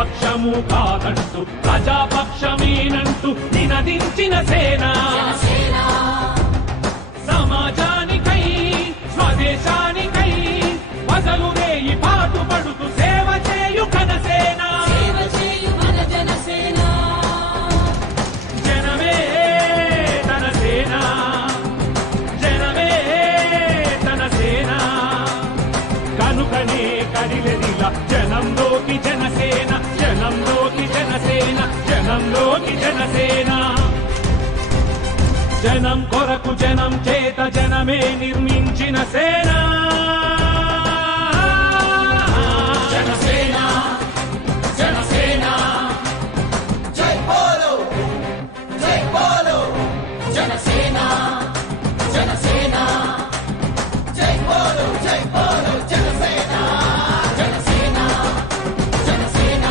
పక్షము కాదంటూ ప్రజాపక్షమేనంటూ నినదించిన సేన, సమాజానికై స్వదేశానికై వదలు వేయి పాటుపడుతూ సేవ చేయు ఘనసేన, జనమే తన సేన, జనమే తన సేన. కనుకనే కదిలెదిల జనంలోకి జనసేన, జనంలోకి జనసేన, జనంలోకి జనసేన. జనం కొరకు జనం చేత జనమే నిర్మించిన సేన, జనసేన, జనసేన. జై బోలో, జై బోలో జనసేన, జనసేన. జై బోలో, జై బోలో జనసేన, జనసేన, జనసేన.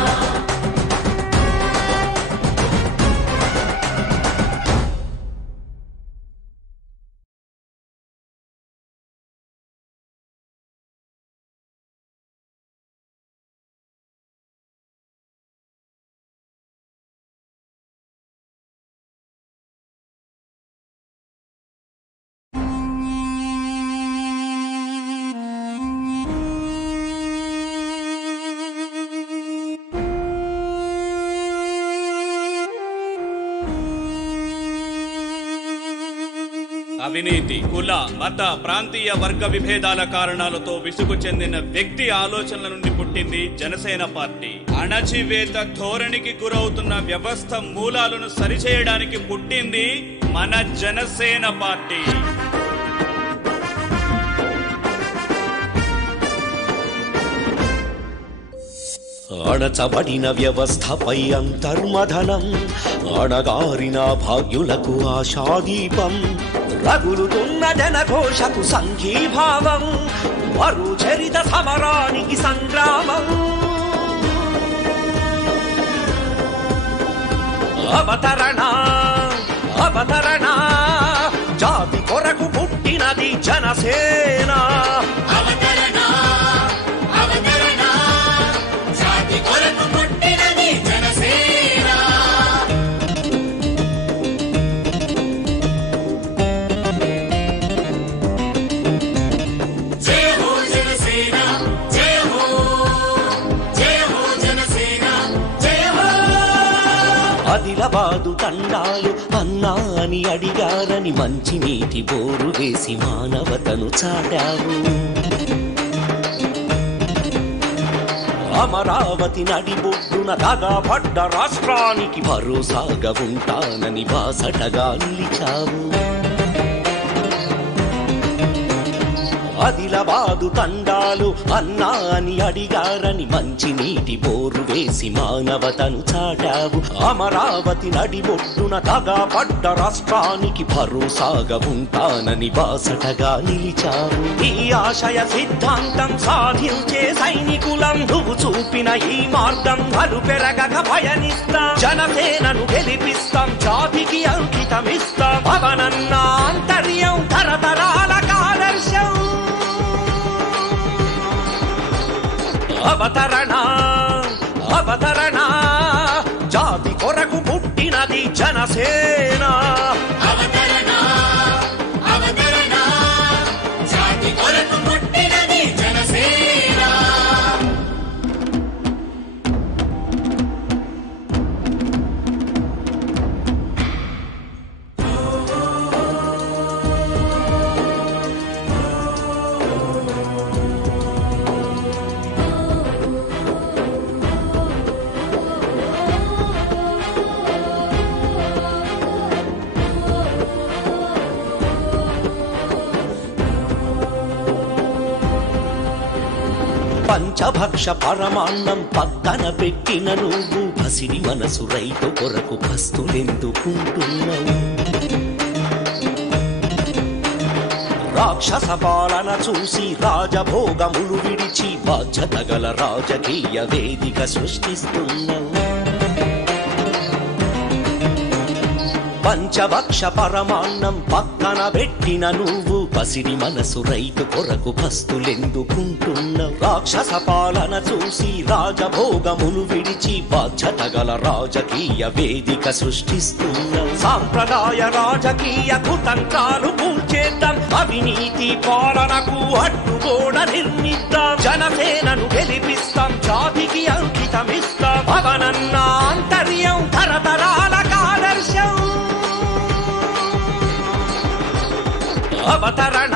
అవినీతి, కుల, మత, ప్రాంతీయ వర్గ విభేదాల కారణాలతో విసుగు చెందిన వ్యక్తి ఆలోచనల నుండి పుట్టింది జనసేన పార్టీ. అణచివేత ధోరణికి గురవుతున్న వ్యవస్థ మూలాలను సరిచేయడానికి పుట్టింది మన జనసేన పార్టీ. అణచబడిన వ్యవస్థపై అంతర్మథనం, అణగారిన భాగ్యులకు ఆశాదీపం, రగులుతున్న జనఘోషకు సంఘీభావం, మరు చరిత సమరానికి సంగ్రామం. అవతరణ అవతరణ, జాతి కొరకు పుట్టినది జనసేన. అవతరణ అవతరణ, జాతి కొరకు పుట్టినది జనసేన. జయ హో జనసేన, జయ హో, జయ హో జనసేన, జయ హో. ఆదిలాబాదు తండాలు అన్నా అని అడిగారని మంచి నీటి బోరు వేసి మానవతను చాటావు. అమరావతి నడిబొడ్డున దగాపడ్డ రాష్ట్రానికి భరోసాగా ఉంటానని బాసటగా నిలిచావు. ఆదిలాబాదు తండాలు అన్నా అని అడిగారని మంచి నీటి బోరు వేసి మానవతను చాటావు. అమరావతి నడిబొడ్డున దగాపడ్డ రాష్ట్రానికి భరోసాగా ఉంటానని బాసటగా నిలిచావు. ఈ ఆశయ సిద్ధాంతం సాధించే సైనికులం, నువ్వు చూపిన ఈ మార్గం అలు పెరగక పయనిస్తాం. జనసేనను గెలిపిస్తాం, జాతికి అంకితమిస్తాం. అవనన్న ఆంతర్యం తరతరాల ఆదర్శం. అవతరణ అవతరణ, జాతి కొరకు పుట్టినది జనసేన. అవతరణ అవతరణ, జాతి కొరకు పుట్టినది జనసేన. పంచభక్ష పరమాన్నం పక్కన పెట్టిన నువ్వు పసిడి మనసు రైతు కొరకు పస్తులెందుకుంటున్నావు. రాక్షస పాలన చూసి రాజభోగములు విడిచి బాధ్యత గల రాజకీయ వేదిక సృష్టిస్తున్నావు. పంచభక్ష పరమాన్నం పక్కన పెట్టిన నువ్వు పసిడి మనసు రైతు కొరకు పస్తులెందుకుంటున్నావు రాక్షస పాలన చూసి రాజభోగములు విడిచి బాధ్యత గల రాజకీయ వేదిక సృష్టిస్తున్నావు సాంప్రదాయ రాజకీయ కుతంత్రాలు కూల్చేద్దాం అవినీతి పాలనకు అడ్డుగోడ నిర్మిద్దాం జనసేనను గెలిపిస్తాం జాతికి అంకితమిస్తాం పవనన్న ఆంతర్యం తరతరాలకు ఆదర్శం అవతరణ